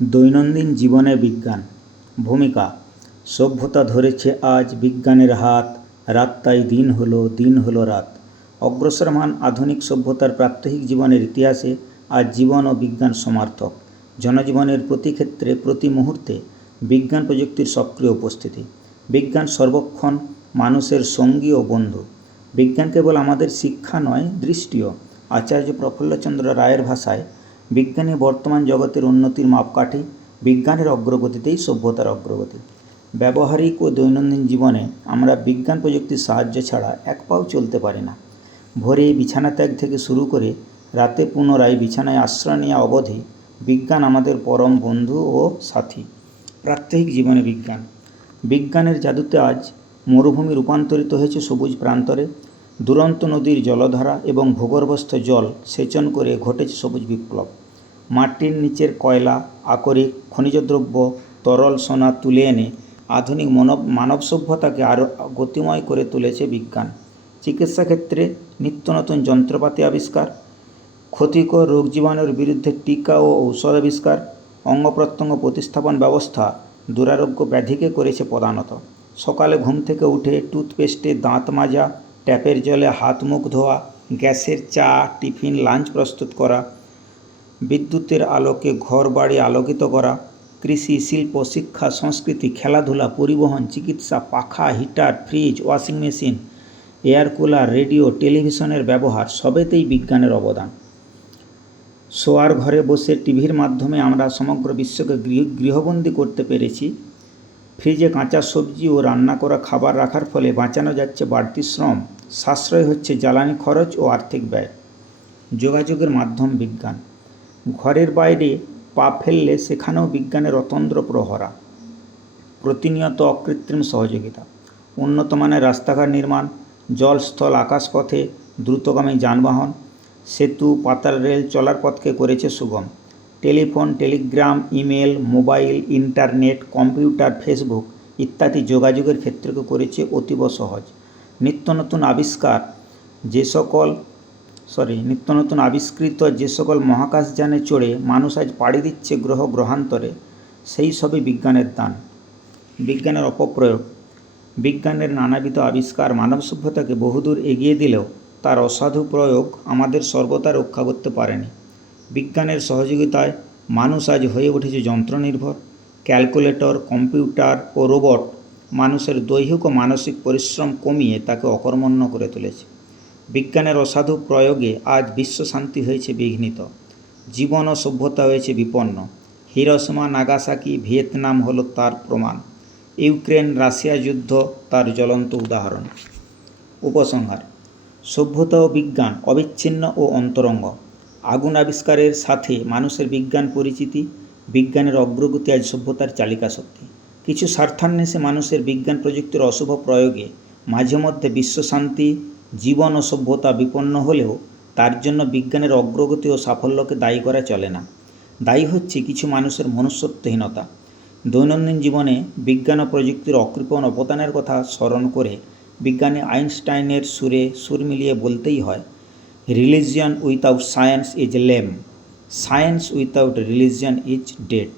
দৈনন্দিন জীবনে বিজ্ঞান ভূমিকা। সভ্যতা ধরেছে আজ বিজ্ঞানের হাত, রাত তাই দিন হলো রাত। অগ্রসরমান আধুনিক সভ্যতার প্রাত্যহিক জীবনের ইতিহাসে আজ জীবন ও বিজ্ঞান সমার্থক। জনজীবনের প্রতি ক্ষেত্রে প্রতি মুহূর্তে বিজ্ঞান প্রযুক্তির সক্রিয় উপস্থিতি। বিজ্ঞান সর্বক্ষণ মানুষের সঙ্গী ও বন্ধু। বিজ্ঞান কেবল আমাদের শিক্ষা নয়, দৃষ্টিও। আচার্য প্রফুল্লচন্দ্র রায়ের ভাষায়, বিজ্ঞানই বর্তমান জগতের উন্নতির মাপকাঠি, বিজ্ঞানের অগ্রগতিতেই সভ্যতার অগ্রগতি। ব্যবহারিক ও দৈনন্দিন জীবনে আমরা বিজ্ঞান প্রযুক্তির সাহায্য ছাড়া এক পাও চলতে পারি না। ভোরে বিছানা ত্যাগ থেকে শুরু করে রাতে পুনরায় বিছানায় আশ্রয় নেওয়া অবধি বিজ্ঞান আমাদের পরম বন্ধু ও সাথী। প্রাত্যহিক জীবনে বিজ্ঞান। বিজ্ঞানের জাদুতে আজ মরুভূমি রূপান্তরিত হয়েছে সবুজ প্রান্তরে। দুরন্ত নদীর জলধারা এবং ভূগর্ভস্থ জল সেচন করে ঘটেছে সবুজ বিপ্লব। মাটির নিচের কয়লা, আকরিক, খনিজদ্রব্য, তরল সোনা তুলে এনে আধুনিক মানব সভ্যতাকে আরও গতিময় করে তুলেছে বিজ্ঞান। চিকিৎসা ক্ষেত্রে নিত্য নতুন যন্ত্রপাতি আবিষ্কার, ক্ষতিকর রোগ জীবাণুর বিরুদ্ধে টিকা ও ঔষধ আবিষ্কার, অঙ্গ প্রত্যঙ্গ প্রতিস্থাপন ব্যবস্থা দুরারোগ্য ব্যাধিকে করেছে প্রধানত। সকালে ঘুম থেকে উঠে টুথপেস্টে দাঁত মাজা, ট্যাপের জলে হাত মুখ ধোয়া, গ্যাসের চা, টিফিন, লাঞ্চ প্রস্তুত করা, বিদ্যুতের আলোকে ঘর বাড়ি আলোকিত করা, কৃষি, শিল্প, শিক্ষা, সংস্কৃতি, খেলাধুলা, পরিবহন, চিকিৎসা, পাখা, heater, fridge, washing machine, air cooler, radio, টেলিভিশনের ব্যবহার সবেতেই বিজ্ঞানের অবদান। শোয়ার ঘরে বসে টিভির মাধ্যমে আমরা সমগ্র বিশ্বকে গৃহবন্দী করতে পেরেছি। ফ্রিজে কাঁচা সবজি ও রান্না করা খাবার রাখার ফলে বাঁচানো যাচ্ছে বাড়তি শ্রম, সাশ্রয় হচ্ছে জ্বালানি খরচ ও আর্থিক ব্যয়। যোগাযোগের মাধ্যম বিজ্ঞান। ঘরের বাইরে পা ফেললে সেখানেও বিজ্ঞানের অতন্দ্র প্রহরা। প্রতিনিয়ত অকৃত্রিম সহযোগিতা। উন্নত মানের রাস্তাঘাট নির্মাণ, জল, স্থল, আকাশপথে দ্রুতগামী যানবাহন, সেতু, পাতাল রেল চলার পথকে করেছে সুগম। Telephone, Telegram, email, mobile, internet, computer, Facebook ইত্যাদি যোগাযোগের ক্ষেত্রকে করেছে অতীব সহজ। নিত্য নতুন আবিষ্কৃত যে সকল মহাকাশযানে চড়ে মানুষ আজ পাড়ি দিচ্ছে গ্রহান্তরে, সেই সবই বিজ্ঞানের দান। বিজ্ঞানের অপপ্রয়োগ। বিজ্ঞানের নানাবিধ আবিষ্কার মানব সভ্যতাকে বহুদূর এগিয়ে দিলেও তার অসাধু প্রয়োগ আমাদের সর্বদা রক্ষা করতে পারেনি। বিজ্ঞানের সহযোগিতায় মানুষ আজ হয়ে উঠেছে যন্ত্রনির্ভর। ক্যালকুলেটর, কম্পিউটার ও রোবট মানুষের দৈহিক ও মানসিক পরিশ্রম কমিয়ে তাকে অকর্মণ্য করে তুলেছে। বিজ্ঞানের অসাধু প্রয়োগে আজ বিশ্বশান্তি হয়েছে বিঘ্নিত, জীবন ও সভ্যতা হয়েছে বিপন্ন। হিরোশিমা, নাগাসাকি, ভিয়েতনাম হলো তার প্রমাণ। ইউক্রেন রাশিয়া যুদ্ধ তার জ্বলন্ত উদাহরণ। উপসংহার। সভ্যতা ও বিজ্ঞান অবিচ্ছিন্ন ও অন্তরঙ্গ। আগুন আবিষ্কারের সাথে মানুষের বিজ্ঞান পরিচিতি, বিজ্ঞানের অগ্রগতি আজ সভ্যতার চালিকা শক্তি। কিছু স্বার্থান্বেষে মানুষের বিজ্ঞান প্রযুক্তির অশুভ প্রয়োগে মাঝে মধ্যে বিশ্বশান্তি, জীবন ও সভ্যতা বিপন্ন হলেও তার জন্য বিজ্ঞানের অগ্রগতি ও সাফল্যকে দায়ী করা চলে না। দায়ী হচ্ছে কিছু মানুষের মনুষ্যত্বহীনতা। দৈনন্দিন জীবনে বিজ্ঞান ও প্রযুক্তির অকৃপণ অবদানের কথা স্মরণ করে বিজ্ঞানী আইনস্টাইনের সুর মিলিয়ে বলতেই হয়, religion without science is lame, science without religion is dead.